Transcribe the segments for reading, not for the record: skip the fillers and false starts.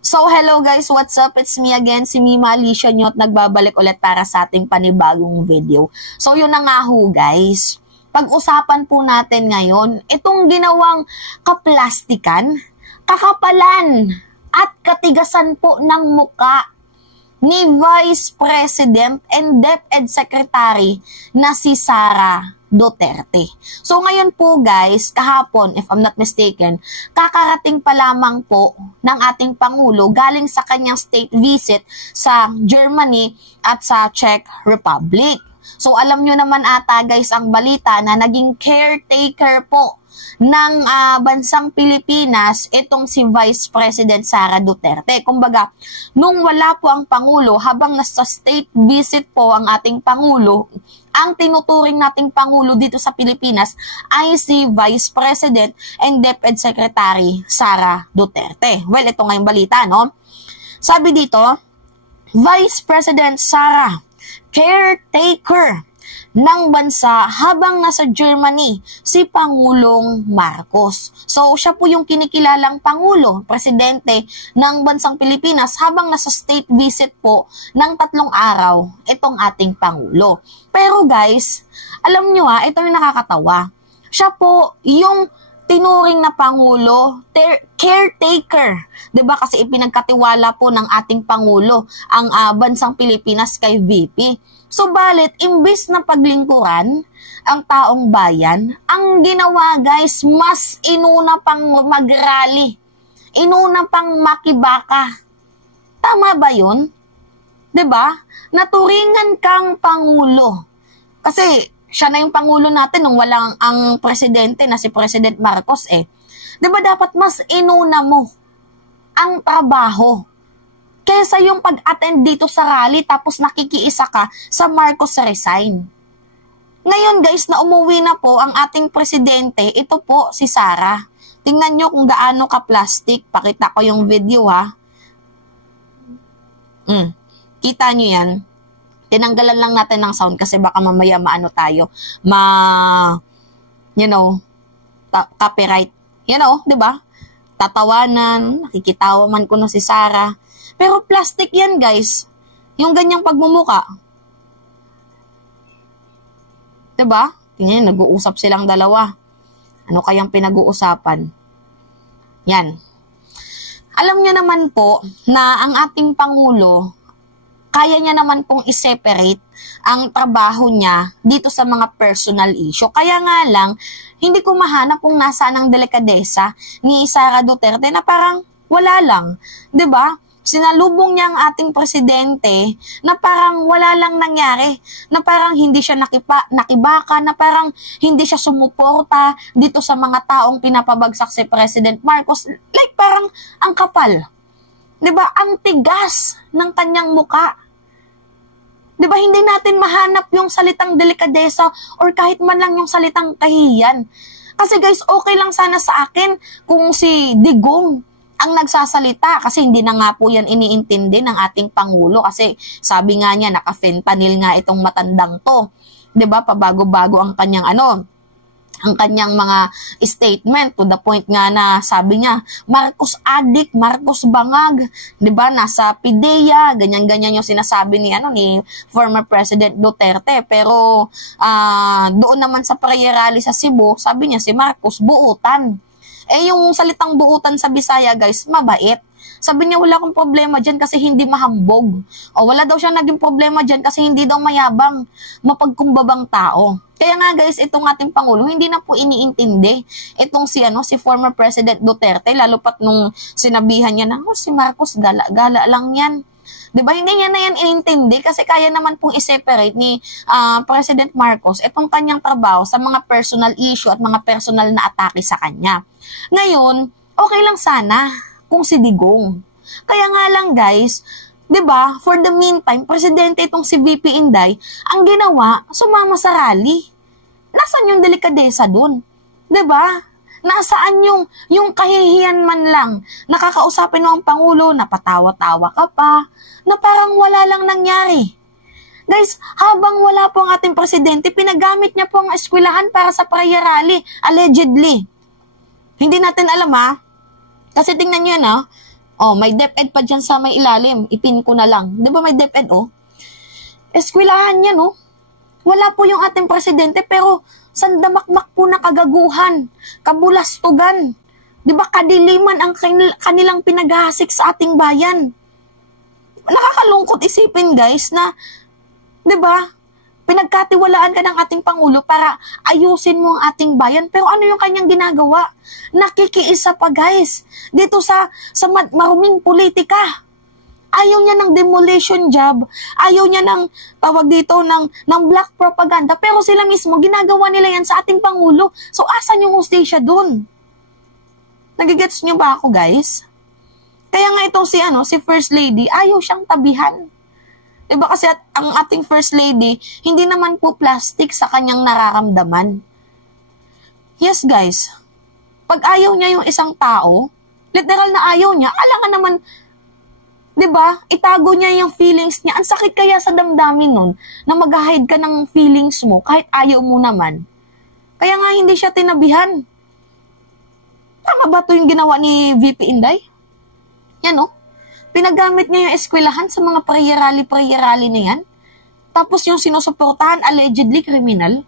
So, hello guys, what's up? It's me again, si Mima Alicia nyo at nagbabalik ulit para sa ating panibagong video. So, yun na nga ho guys. Pag-usapan po natin ngayon, itong ginawang kaplastikan, kakapalan at katigasan po ng muka ni Vice President and DepEd Secretary na si Sara Duterte. So ngayon po guys, kahapon, if I'm not mistaken, kakarating pa lamang po ng ating Pangulo galing sa kanyang state visit sa Germany at sa Czech Republic. So alam nyo naman ata guys ang balita na naging caretaker po ng bansang Pilipinas itong si Vice President Sara Duterte. Kumbaga, nung wala po ang Pangulo, habang nasa state visit po ang ating Pangulo, ang tinuturing nating Pangulo dito sa Pilipinas ay si Vice President and DepEd Secretary Sara Duterte. Well, ito nga yung balita, no? Sabi dito, Vice President Sara, caretaker ng bansa habang nasa Germany si Pangulong Marcos. So, siya po yung kinikilalang Pangulo, Presidente ng bansang Pilipinas habang nasa state visit po ng 3 araw itong ating Pangulo. Pero guys, alam nyo ito yung nakakatawa. Siya po yung tinuring na Pangulo, caretaker. 'Di ba kasi ipinagkatiwala po ng ating Pangulo ang bansang Pilipinas kay VP. So balit, imbis na paglingkuran ang taong bayan, ang ginawa guys, mas inuna pang mag-rally. Inuna pang makibaka. Tama ba yun? 'Di ba? Naturingan kang Pangulo. Kasi siya na yung Pangulo natin nung walang ang presidente na si President Marcos eh. 'Di ba dapat mas inuna mo ang trabaho kaysa yung pag-attend dito sa rally tapos nakikiisa ka sa Marcos resign. Ngayon guys, na umuwi na po ang ating presidente, ito po si Sara. Tingnan nyo kung gaano ka-plastic. Pakita ko yung video ha. Kita nyo yan. Tinanggalan lang natin ng sound kasi baka mamaya maano tayo. Copyright. Di ba? Tatawanan, nakikitawa man ko na si Sara. Pero plastic yan guys. Yung ganyang pagmumuka. Diba? Tingnan, nag-uusap silang dalawa. Ano kayang pinag-uusapan? Yan. Alam nyo naman po na ang ating Pangulo, kaya niya naman pong i-separate ang trabaho niya dito sa mga personal issue. Kaya nga lang, hindi ko mahanap kung nasaan ang delikadesa ni Sara Duterte na parang wala lang. 'Di ba? Sinalubong niya ang ating presidente na parang wala lang nangyari, na parang hindi siya nakibaka, na parang hindi siya sumuporta dito sa mga taong pinapabagsak si President Marcos. Like parang ang kapal. 'Di ba? Ang tigas ng kanyang muka. 'Di ba hindi natin mahanap yung salitang delikadesa or kahit man lang yung salitang kahihiyan. Kasi guys, okay lang sana sa akin kung si Digong ang nagsasalita kasi hindi na nga po yan iniintindi ng ating Pangulo kasi sabi nga niya naka-fentanyl nga itong matandang to. 'Di ba? Pabago-bago ang kanyang ang kanyang mga statement to the point nga na sabi niya, Marcos addict, Marcos bangag, 'di ba? Nasa PIDEA, ganyan-ganyan yung sinasabi ni former President Duterte. Pero doon naman sa prayer rally sa Cebu, sabi niya si Marcos buutan. Yung salitang buutan sa Bisaya, guys, mabait. Sabi niya, wala akong problema dyan kasi hindi mahambog. O wala daw siya naging problema dyan kasi hindi daw mayabang, mapagkumbabang tao. Kaya nga guys, itong ating Pangulo, hindi na po iniintindi itong si former President Duterte, lalo pat nung sinabihan niya na, si Marcos, gala-gala lang yan. Diba? Hindi niya na yan inintindi kasi kaya naman pong i-separate ni President Marcos itong kanyang trabaho sa mga personal issue at mga personal na atake sa kanya. Ngayon, okay lang sana kung si Digong. Kaya nga lang guys, 'di ba? For the meantime, presidente itong si VP Inday, ang ginawa, sumama sa rally. Nasaan yung delikadesa dun? 'Di ba? Nasaan yung kahihiyan man lang? Nakakausapin mo ang Pangulo, napatawa-tawa ka pa, na parang wala lang nangyari. Guys, habang wala po ang ating presidente, pinagamit niya po ang eskwelahan para sa prayer rally, allegedly. Hindi natin alam ha. Kasi tingnan nyo yan Oh, may DepEd pa dyan sa may ilalim. Ipin ko na lang. Di ba may DepEd, oh? Eskwelahan yan, oh. Wala po yung ating presidente, pero sandamakmak po na kagaguhan, kabulastugan. Di ba kadiliman ang kanilang pinaghahasik sa ating bayan? Nakakalungkot isipin, guys, na, di ba, pinagkatiwalaan ka ng ating Pangulo para ayusin mo ang ating bayan. Pero ano yung kanyang ginagawa? Nakikiisa pa, guys, dito sa maruming politika. Ayaw niya ng demolition job. Ayaw niya ng, tawag dito, ng black propaganda. Pero sila mismo, ginagawa nila yan sa ating Pangulo. So, asan yung hustisya dun? Nagigets niyo ba ako, guys? Kaya nga itong si First Lady, ayaw siyang tabihan. Diba kasi ang ating First Lady, hindi naman po plastic sa kanyang nararamdaman. Yes, guys. Pag ayaw niya yung isang tao, literal na ayaw niya, alangan naman, diba, itago niya yung feelings niya. Ang sakit kaya sa damdamin nun, na mag-hide ka ng feelings mo, kahit ayaw mo naman. Kaya nga hindi siya tinabihan. Tama ba ito yung ginawa ni VP Inday? Yan, oh. Pinagamit niya yung eskwelahan sa mga prayer rally na yan. Tapos yung sinusuportahan, allegedly criminal.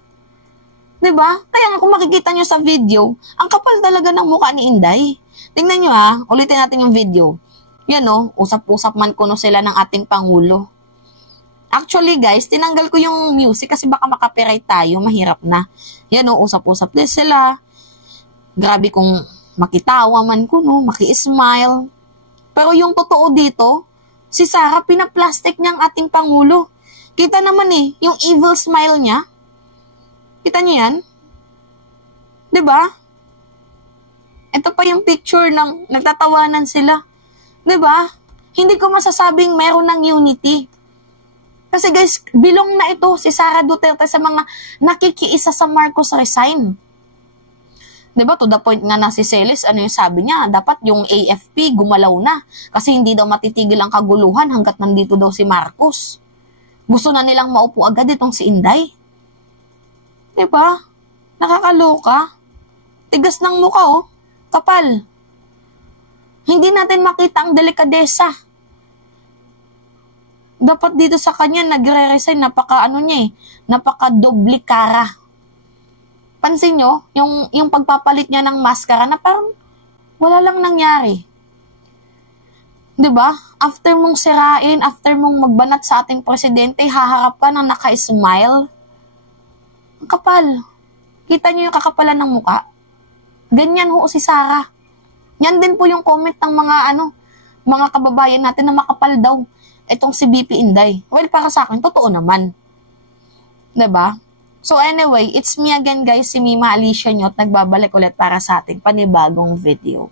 Diba? Kaya nga kung makikita nyo sa video, ang kapal talaga ng mukha ni Inday. Tingnan nyo ulitin natin yung video. Yan usap-usap man kuno sila ng ating Pangulo. Actually guys, tinanggal ko yung music kasi baka makapiright tayo, mahirap na. Yan usap-usap din sila. Grabe kung makitawa man kuno, maki-smile. Pero yung totoo dito, si Sara, pinaplastic niya ang ating Pangulo. Kita naman yung evil smile niya. Kita niyo yan? Diba? Ito pa yung picture ng nagtatawanan sila. Diba? Hindi ko masasabing meron ng unity. Kasi guys, bilong na ito si Sara Duterte sa mga nakikiisa sa Marcos resign. Diba? To the point nga na si Celis, ano yung sabi niya? Dapat yung AFP gumalaw na. Kasi hindi daw matitigil ang kaguluhan hanggat nandito daw si Marcos. Gusto na nilang maupo agad itong si Inday. Diba? Nakakaloka. Tigas ng mukha, kapal. Hindi natin makita ang delikadesa. Dapat dito sa kanya, nagre-resign, napaka-doble kara. Pansin nyo, yung pagpapalit niya ng maskara na parang wala lang nangyari. Diba? After mong sirain, after mong magbanat sa ating presidente, haharap ka ng naka-smile. Ang kapal. Kita nyo yung kakapalan ng muka? Ganyan si Sara. Yan din po yung comment ng mga kababayan natin na makapal daw itong si BP Inday. Well, para sa akin, totoo naman. Diba? So anyway, it's me again guys, si Mima Alicia Nyot, nagbabalik ulit para sa ating panibagong video.